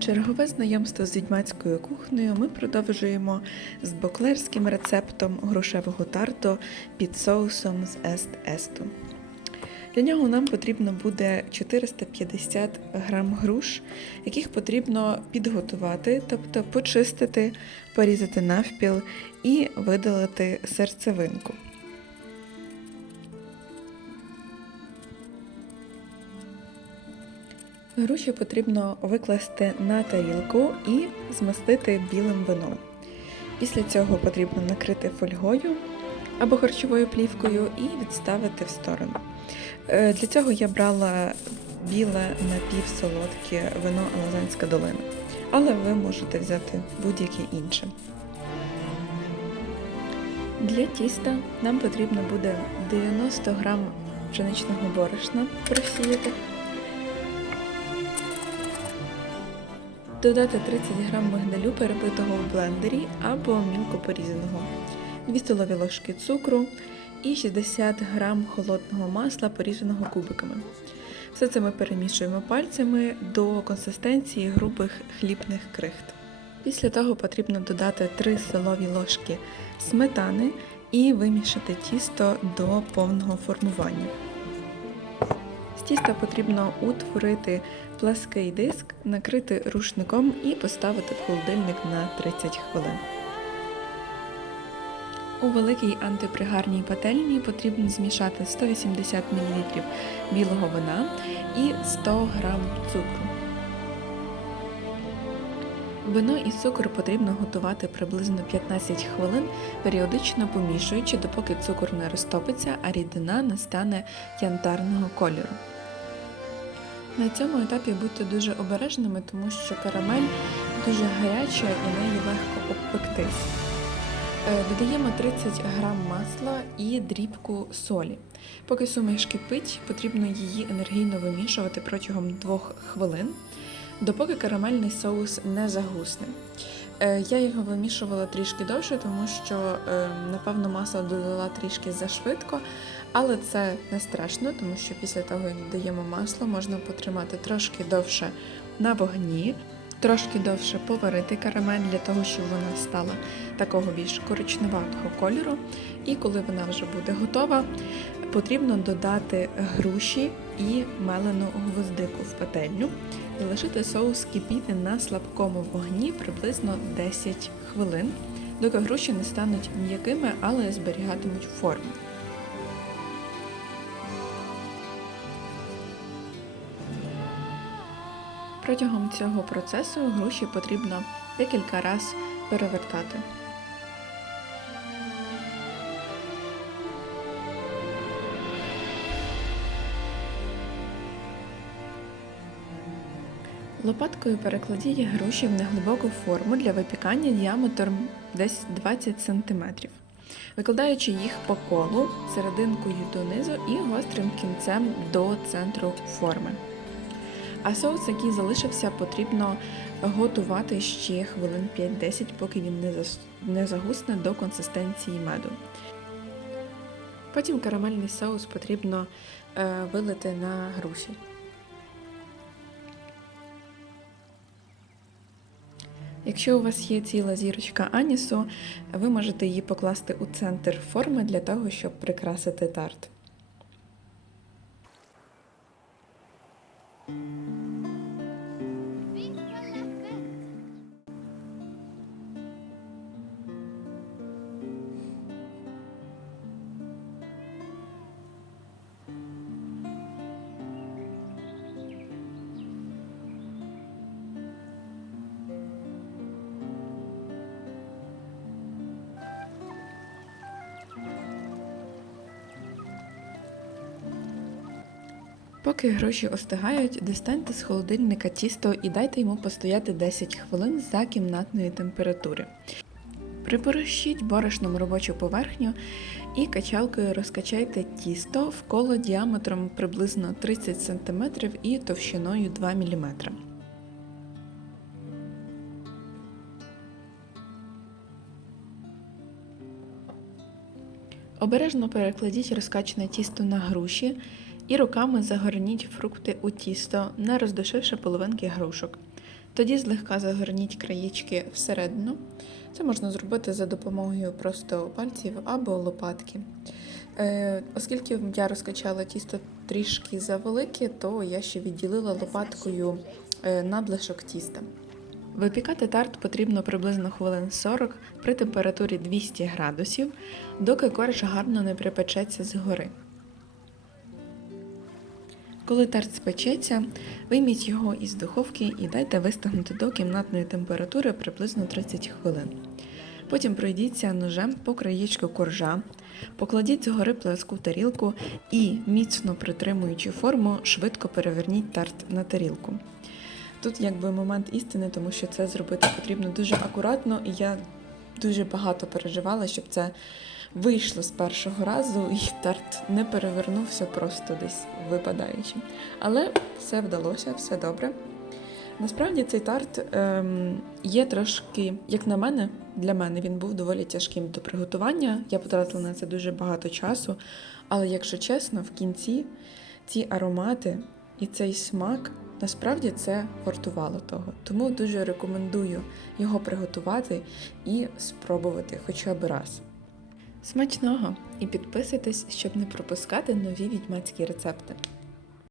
Чергове знайомство з відьмацькою кухнею ми продовжуємо з боклерським рецептом грушевого тарту під соусом з ест есту. Для нього нам потрібно буде 450 грам груш, яких потрібно підготувати, тобто почистити, порізати навпіл і видалити серцевинку. Груші потрібно викласти на тарілку і змастити білим вином. Після цього потрібно накрити фольгою або харчовою плівкою і відставити в сторону. Е, Для цього я брала біле напівсолодке вино Лазанська долина, але ви можете взяти будь-яке інше. Для тіста нам потрібно буде 90 грам пшеничного борошна просіяти. Додати 30 г мигдалю перебитого в блендері або мілко порізаного, 2 столові ложки цукру і 60 г холодного масла, порізаного кубиками. Все це ми перемішуємо пальцями до консистенції грубих хлібних крихт. Після того потрібно додати 3 столові ложки сметани і вимішати тісто до повного формування. З тіста потрібно утворити плаский диск, накрити рушником і поставити в холодильник на 30 хвилин. У великій антипригарній пательні потрібно змішати 180 мл білого вина і 100 г цукру. Вино і цукор потрібно готувати приблизно 15 хвилин, періодично помішуючи, допоки цукор не розтопиться, а рідина не стане янтарного кольору. На цьому етапі будьте дуже обережними, тому що карамель дуже гаряча і неї легко обпекти. Е, Додаємо 30 грам масла і дрібку солі. Поки суміш кипить, потрібно її енергійно вимішувати протягом 2 хвилин, допоки карамельний соус не загусне. Е, Я його вимішувала трішки довше, тому що, е, напевно, масло додала трішки зашвидко, але це не страшно, тому що після того, як додаємо масло, можна потримати трошки довше на вогні, трошки довше поварити карамель для того, щоб вона стала такого більш коричневатого кольору. І коли вона вже буде готова, потрібно додати груші і мелену гвоздику в пательню, залишити соус кипіти на слабкому вогні приблизно 10 хвилин, доки груші не стануть м'якими, але зберігатимуть форму. Протягом цього процесу груші потрібно декілька разів перевертати. Лопаткою перекладіть груші в неглибоку форму для випікання діаметром десь 20 см, викладаючи їх по колу серединкою донизу і гострим кінцем до центру форми. А соус, який залишився, потрібно готувати ще хвилин 5-10, поки він не, загусне до консистенції меду. Потім карамельний соус потрібно е, вилити на груші. Якщо у вас є ціла зірочка анісу, ви можете її покласти у центр форми для того, щоб прикрасити тарт. Поки гроші остигають, дістаньте з холодильника тісто і дайте йому постояти 10 хвилин за кімнатної температури. Припорощіть борошном робочу поверхню і качалкою розкачайте тісто в коло діаметром приблизно 30 см і товщиною 2 мм. Обережно перекладіть розкачане тісто на груші і руками загорніть фрукти у тісто, не роздушивши половинки грушок. Тоді злегка загорніть краєчки всередину. Це можна зробити за допомогою просто пальців або лопатки. Е, оскільки я розкачала тісто трішки завелике, то я ще відділила лопаткою е, надлишок тіста. Випікати тарт потрібно приблизно хвилин 40 при температурі 200 градусів, доки корж гарно не припечеться згори. Коли тарт спечеться, вийміть його із духовки і дайте вистигнути до кімнатної температури приблизно 30 хвилин. Потім пройдіться ножем по краєчку коржа, покладіть згори пласку тарілку і, міцно притримуючи форму, швидко переверніть тарт на тарілку. Тут якби момент істини, тому що це зробити потрібно дуже акуратно, і я дуже багато переживала, щоб це вийшло з першого разу, і тарт не перевернувся просто десь випадаючи. Але все вдалося, все добре. Насправді цей тарт ем, є трошки, як на мене, для мене він був доволі тяжким до приготування. Я потратила на це дуже багато часу. Але якщо чесно, в кінці ці аромати і цей смак насправді це вартувало того. Тому дуже рекомендую його приготувати і спробувати хоча б раз. Смачного! І підписуйтесь, щоб не пропускати нові відьмацькі рецепти.